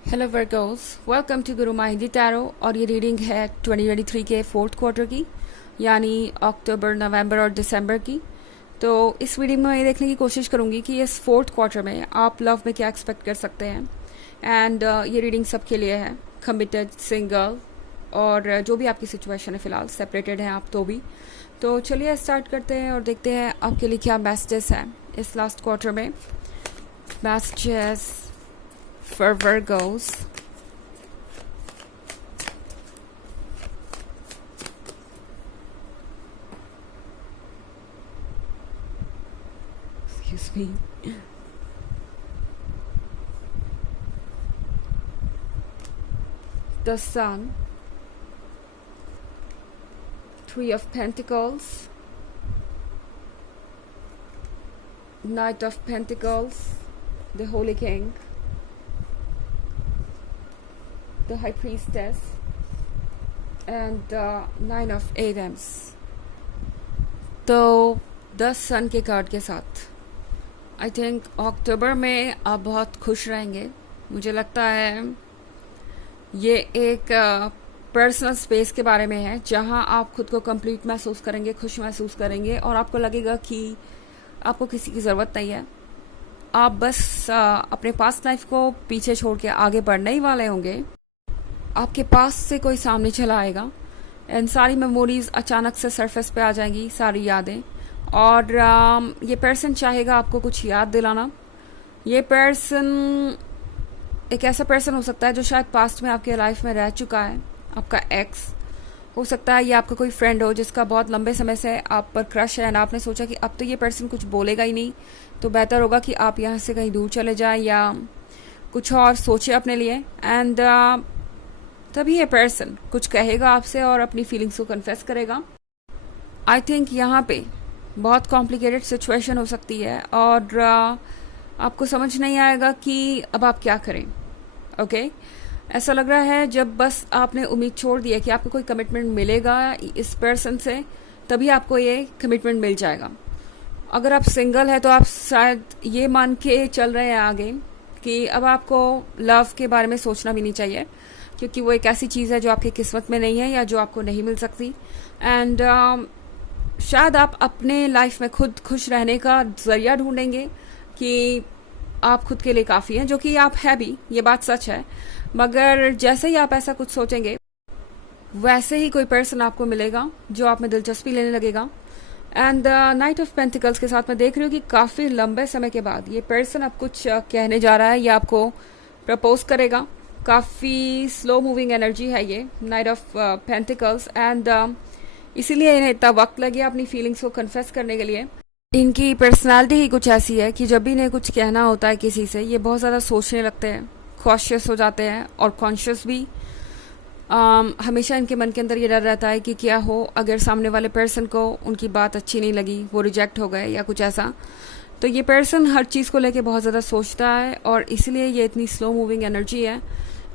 Hello Virgo's, welcome to Guru माहिंदी tarot. और ये reading है 2023 के फोर्थ क्वार्टर की, यानी अक्टूबर, नवंबर और दिसंबर की। तो इस वीडियो में मैं ये देखने की कोशिश करूंगी कि इस फोर्थ क्वार्टर में आप लव में क्या एक्सपेक्ट कर सकते हैं। एंड ये रीडिंग सबके लिए है, कमिटेड, सिंगल और जो भी आपकी सिचुएशन है, फिलहाल सेपरेटेड हैं आप तो भी। तो चलिए स्टार्ट करते हैं और देखते हैं आपके लिए क्या मैसेजेस हैं इस लास्ट क्वार्टर में। Messages for Virgos. Excuse me. The Sun, Three of Pentacles, Knight of Pentacles, the Holy King, the High Priestess, and the Nine of Atoms. तो 10 सन के कार्ड के साथ आई थिंक अक्टूबर में आप बहुत खुश रहेंगे। मुझे लगता है ये एक पर्सनल स्पेस के बारे में है, जहां आप खुद को कंप्लीट महसूस करेंगे, खुश महसूस करेंगे और आपको लगेगा कि आपको किसी की ज़रूरत नहीं है। आप बस अपने पास्ट लाइफ को पीछे छोड़ के आगे बढ़ने ही वाले होंगे। आपके पास से कोई सामने चला आएगा एंड सारी मेमोरीज अचानक से सरफेस पे आ जाएंगी, सारी यादें। और ये पर्सन चाहेगा आपको कुछ याद दिलाना। ये पर्सन एक ऐसा पर्सन हो सकता है जो शायद पास्ट में आपके लाइफ में रह चुका है, आपका एक्स हो सकता है। ये आपका कोई फ्रेंड हो जिसका बहुत लंबे समय से आप पर क्रश है एंड आपने सोचा कि अब तो ये पर्सन कुछ बोलेगा ही नहीं, तो बेहतर होगा कि आप यहाँ से कहीं दूर चले जाएं या कुछ और सोचे अपने लिए। एंड तभी ये पर्सन कुछ कहेगा आपसे और अपनी फीलिंग्स को कन्फेस करेगा। आई थिंक यहाँ पे बहुत कॉम्प्लिकेटेड सिचुएशन हो सकती है और आपको समझ नहीं आएगा कि अब आप क्या करें। ओके ऐसा लग रहा है जब बस आपने उम्मीद छोड़ दी है कि आपको कोई कमिटमेंट मिलेगा इस पर्सन से, तभी आपको ये कमिटमेंट मिल जाएगा। अगर आप सिंगल है तो आप शायद ये मान के चल रहे हैं आगे कि अब आपको लव के बारे में सोचना भी नहीं चाहिए, क्योंकि वो एक ऐसी चीज़ है जो आपकी किस्मत में नहीं है या जो आपको नहीं मिल सकती। एंड शायद आप अपने लाइफ में खुद खुश रहने का जरिया ढूंढेंगे कि आप खुद के लिए काफ़ी हैं, जो कि आप है भी, ये बात सच है। मगर जैसे ही आप ऐसा कुछ सोचेंगे वैसे ही कोई पर्सन आपको मिलेगा जो आप में दिलचस्पी लेने लगेगा। एंड नाइट ऑफ पेंटिकल्स के साथ मैं देख रही हूँ कि काफ़ी लंबे समय के बाद ये पर्सन अब कुछ कहने जा रहा है या आपको प्रपोज करेगा। काफ़ी स्लो मूविंग एनर्जी है ये नाइट ऑफ पेंटिकल्स एंड इसीलिए इन्हें इतना वक्त लगे अपनी फीलिंग्स को कन्फेस करने के लिए। इनकी पर्सनालिटी ही कुछ ऐसी है कि जब भी इन्हें कुछ कहना होता है किसी से, ये बहुत ज़्यादा सोचने लगते हैं, कॉशियस हो जाते हैं और कॉन्शियस भी। हमेशा इनके मन के अंदर ये डर रहता है कि क्या हो अगर सामने वाले पर्सन को उनकी बात अच्छी नहीं लगी, वो रिजेक्ट हो गए या कुछ ऐसा। तो ये पर्सन हर चीज़ को लेके बहुत ज़्यादा सोचता है और इसलिए ये इतनी स्लो मूविंग एनर्जी है।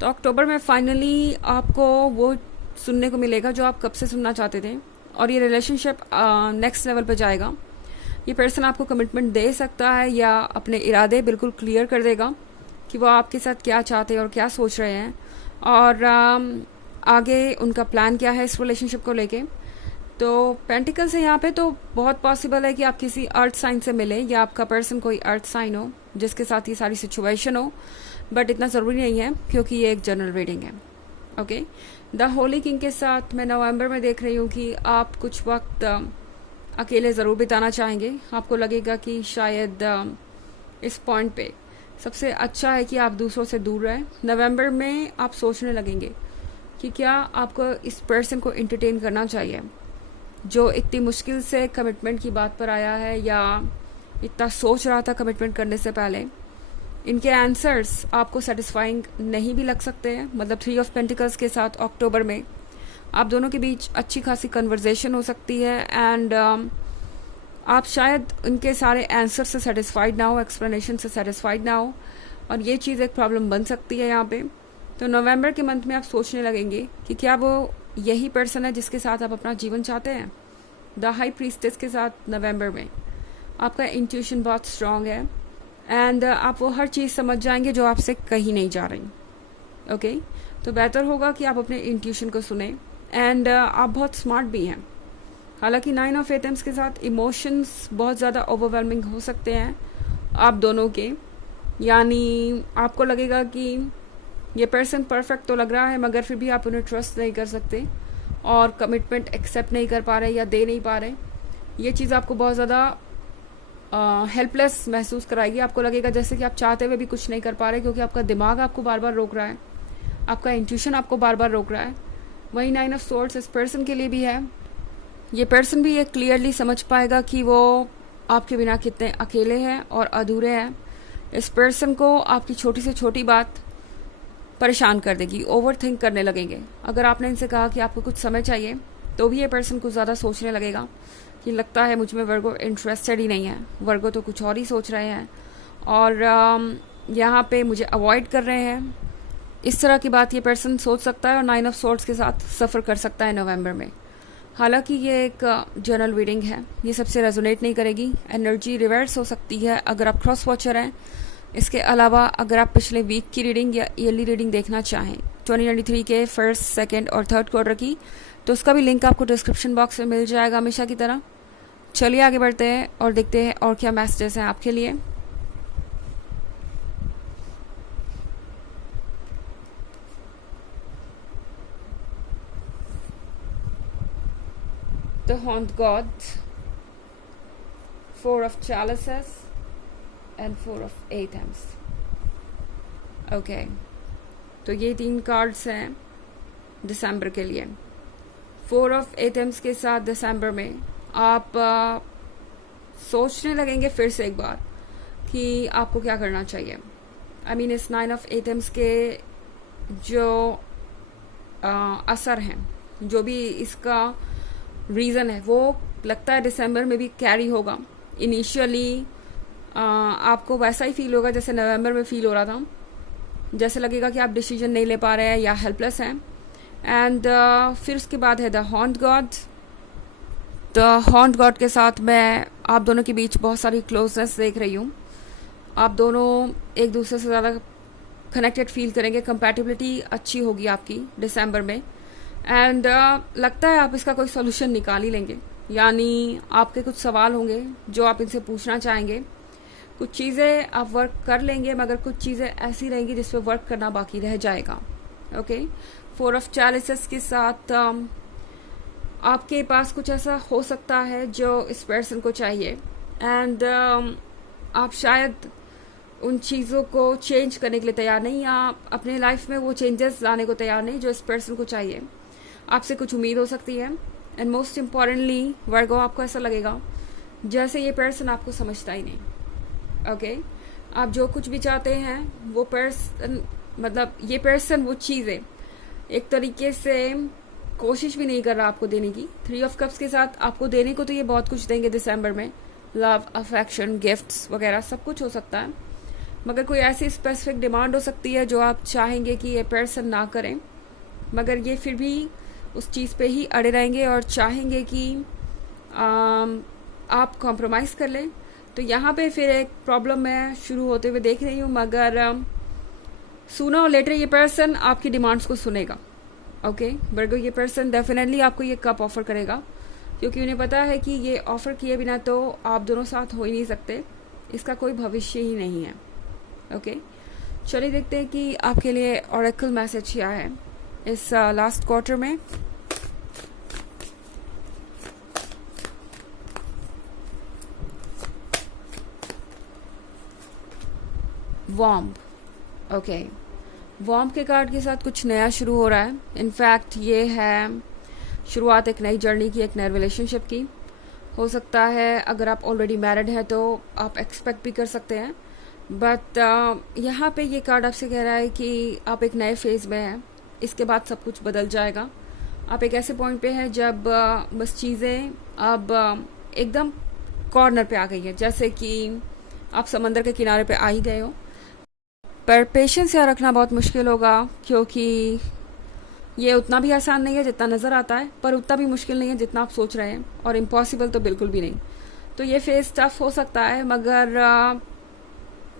तो अक्टूबर में फाइनली आपको वो सुनने को मिलेगा जो आप कब से सुनना चाहते थे और ये रिलेशनशिप नेक्स्ट लेवल पे जाएगा। ये पर्सन आपको कमिटमेंट दे सकता है या अपने इरादे बिल्कुल क्लियर कर देगा कि वो आपके साथ क्या चाहते हैं और क्या सोच रहे हैं और आगे उनका प्लान क्या है इस रिलेशनशिप को लेके। तो पेंटिकल्स है यहाँ पे, तो बहुत पॉसिबल है कि आप किसी अर्थ साइन से मिले या आपका पर्सन कोई अर्थ साइन हो जिसके साथ ये सारी सिचुएशन हो, बट इतना ज़रूरी नहीं है क्योंकि ये एक जनरल रीडिंग है। ओके द होली किंग के साथ मैं नवंबर में देख रही हूँ कि आप कुछ वक्त अकेले ज़रूर बिताना चाहेंगे। आपको लगेगा कि शायद इस पॉइंट पे सबसे अच्छा है कि आप दूसरों से दूर रहें। नवंबर में आप सोचने लगेंगे कि क्या आपको इस पर्सन को एंटरटेन करना चाहिए जो इतनी मुश्किल से कमिटमेंट की बात पर आया है या इतना सोच रहा था कमिटमेंट करने से पहले। इनके आंसर्स आपको सेटिस्फाइंग नहीं भी लग सकते हैं। मतलब 3 ऑफ पेंटिकल्स के साथ अक्टूबर में आप दोनों के बीच अच्छी खासी कन्वर्जेशन हो सकती है एंड आप शायद इनके सारे आंसर से सेटिस्फाइड ना हो, एक्सप्लेनेशन से सेटिस्फाइड ना हो और ये चीज़ एक प्रॉब्लम बन सकती है यहाँ पे। तो नवंबर के मंथ में आप सोचने लगेंगे कि क्या वो यही पर्सन है जिसके साथ आप अपना जीवन चाहते हैं। द हाई प्रीस्टेस के साथ नवंबर में आपका इंट्यूशन बहुत स्ट्रांग है एंड आप वो हर चीज़ समझ जाएंगे जो आपसे कही नहीं जा रही। ओके तो बेहतर होगा कि आप अपने इंट्यूशन को सुने। एंड आप बहुत स्मार्ट भी हैं। हालांकि 9 ऑफ एटम्स के साथ इमोशंस बहुत ज़्यादा ओवरवेलमिंग हो सकते हैं आप दोनों के, यानी आपको लगेगा कि ये पर्सन परफेक्ट तो लग रहा है मगर फिर भी आप उन्हें ट्रस्ट नहीं कर सकते और कमिटमेंट एक्सेप्ट नहीं कर पा रहे या दे नहीं पा रहे। ये चीज़ आपको बहुत ज़्यादा हेल्पलेस महसूस कराएगी। आपको लगेगा जैसे कि आप चाहते हुए भी कुछ नहीं कर पा रहे क्योंकि आपका दिमाग आपको बार बार रोक रहा है, आपका इंट्यूशन आपको बार बार रोक रहा है। वही 9 ऑफ सोर्ड्स इस पर्सन के लिए भी है। ये पर्सन भी ये क्लियरली समझ पाएगा कि वो आपके बिना कितने अकेले हैं और अधूरे हैं। इस पर्सन को आपकी छोटी से छोटी बात परेशान कर देगी, ओवर थिंक करने लगेंगे। अगर आपने इनसे कहा कि आपको कुछ समय चाहिए तो भी ये पर्सन कुछ ज़्यादा सोचने लगेगा कि लगता है मुझ में वर्गो इंटरेस्टेड ही नहीं है, वर्गो तो कुछ और ही सोच रहे हैं और यहाँ पे मुझे अवॉइड कर रहे हैं। इस तरह की बात ये पर्सन सोच सकता है और 9 ऑफ सोर्ड्स के साथ सफ़र कर सकता है नवंबर में। हालांकि ये एक जनरल रीडिंग है, ये सबसे रेजोनेट नहीं करेगी। एनर्जी रिवर्स हो सकती है अगर आप क्रॉस वॉचर हैं। इसके अलावा अगर आप पिछले वीक की रीडिंग या ईयरली रीडिंग देखना चाहें 2023 के फर्स्ट, सेकंड और थर्ड क्वार्टर की, तो उसका भी लिंक आपको डिस्क्रिप्शन बॉक्स में मिल जाएगा हमेशा की तरह। चलिए आगे बढ़ते हैं और देखते हैं और क्या मैसेजेस हैं आपके लिए। The Horned God, 4 of Chalices and 4 of Athems. Okay तो ये 3 कार्ड्स हैं दिसंबर के लिए। 4 ऑफ एथम्स के साथ दिसंबर में आप सोचने लगेंगे फिर से एक बार कि आपको क्या करना चाहिए। आई मीन इस 9 ऑफ एथम्स के जो असर हैं, जो भी इसका रीज़न है, वो लगता है दिसंबर में भी कैरी होगा। इनिशियली आपको वैसा ही फील होगा जैसे नवंबर में फील हो रहा था, जैसे लगेगा कि आप डिसीजन नहीं ले पा रहे हैं या हेल्पलेस हैं। एंड फिर उसके बाद है the haunt God. The haunt God के साथ मैं आप दोनों के बीच बहुत सारी क्लोजनेस देख रही हूँ। आप दोनों एक दूसरे से ज़्यादा कनेक्टेड फील करेंगे, कंपैटिबिलिटी अच्छी होगी आपकी दिसंबर में। एंड लगता है आप इसका कोई सोल्यूशन निकाल ही लेंगे, यानी आपके कुछ सवाल होंगे जो आप इनसे पूछना चाहेंगे। कुछ चीज़ें आप वर्क कर लेंगे मगर कुछ चीज़ें ऐसी रहेंगी जिस पर वर्क करना बाकी रह जाएगा। ओके 4 ऑफ चैलिसेस के साथ आपके पास कुछ ऐसा हो सकता है जो इस पर्सन को चाहिए एंड आप शायद उन चीज़ों को चेंज करने के लिए तैयार नहीं, या अपने लाइफ में वो चेंजेस लाने को तैयार नहीं जो इस पर्सन को चाहिए। आपसे कुछ उम्मीद हो सकती है एंड मोस्ट इम्पॉर्टेंटली वर्गो, आपको ऐसा लगेगा जैसे ये पर्सन आपको समझता ही नहीं। ओके आप जो कुछ भी चाहते हैं वो पर्सन, मतलब ये पर्सन वो चीज़ें एक तरीके से कोशिश भी नहीं कर रहा आपको देने की। 3 ऑफ कप्स के साथ आपको देने को तो ये बहुत कुछ देंगे दिसंबर में, लव, अफेक्शन, गिफ्ट्स वगैरह सब कुछ हो सकता है, मगर कोई ऐसी स्पेसिफिक डिमांड हो सकती है जो आप चाहेंगे कि ये पर्सन ना करें, मगर ये फिर भी उस चीज़ पे ही अड़े रहेंगे और चाहेंगे कि आप कॉम्प्रोमाइज़ कर लें। तो यहाँ पे फिर एक प्रॉब्लम मैं शुरू होते हुए देख रही हूँ, मगर सूना और लेटर ये पर्सन आपकी डिमांड्स को सुनेगा। ओके वर्गो, ये पर्सन डेफिनेटली आपको ये कप ऑफर करेगा क्योंकि उन्हें पता है कि ये ऑफर किए बिना तो आप दोनों साथ हो ही नहीं सकते, इसका कोई भविष्य ही नहीं है। ओके चलिए देखते हैं कि आपके लिए ऑरेकल मैसेज क्या है इस लास्ट क्वार्टर में। वॉर्म। ओके वॉर्म के कार्ड के साथ कुछ नया शुरू हो रहा है। इनफैक्ट ये है शुरुआत एक नई जर्नी की, एक नए रिलेशनशिप की। हो सकता है अगर आप ऑलरेडी मैरिड हैं तो आप एक्सपेक्ट भी कर सकते हैं, बट यहाँ पे ये कार्ड आपसे कह रहा है कि आप एक नए फेज़ में हैं, इसके बाद सब कुछ बदल जाएगा। आप एक ऐसे पॉइंट पे हैं जब बस चीज़ें अब एकदम कॉर्नर पे आ गई है, जैसे कि आप समंदर के किनारे पे आ ही गए हो। पर पेशेंस यहाँ रखना बहुत मुश्किल होगा क्योंकि ये उतना भी आसान नहीं है जितना नज़र आता है, पर उतना भी मुश्किल नहीं है जितना आप सोच रहे हैं, और इम्पॉसिबल तो बिल्कुल भी नहीं। तो ये फेज़ टफ हो सकता है, मगर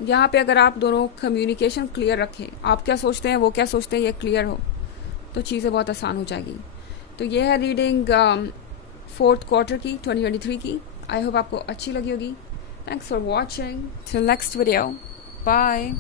यहाँ पे अगर आप दोनों कम्युनिकेशन क्लियर रखें, आप क्या सोचते हैं वो क्या सोचते हैं, ये क्लियर हो तो चीज़ें बहुत आसान हो जाएगी। तो ये है रीडिंग फोर्थ क्वार्टर की 2023 की। आई होप आपको अच्छी लगी होगी। Thanks for watching, till next video, bye.